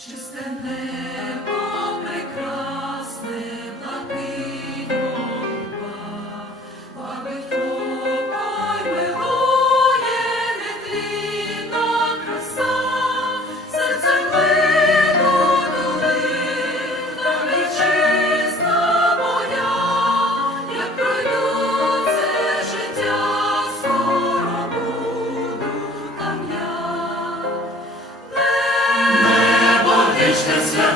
Чисте небо.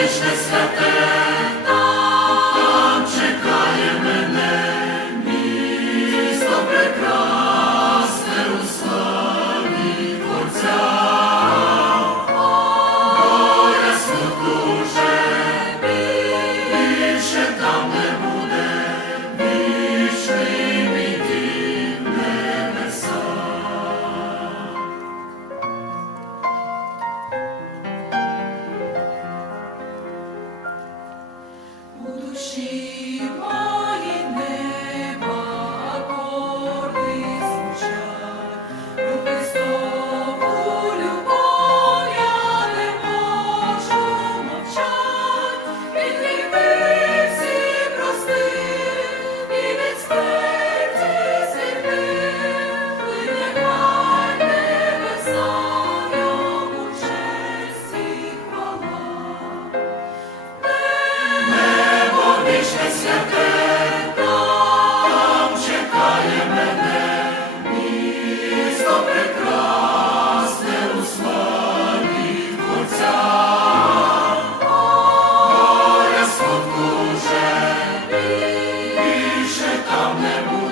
вічне святе, she Amen.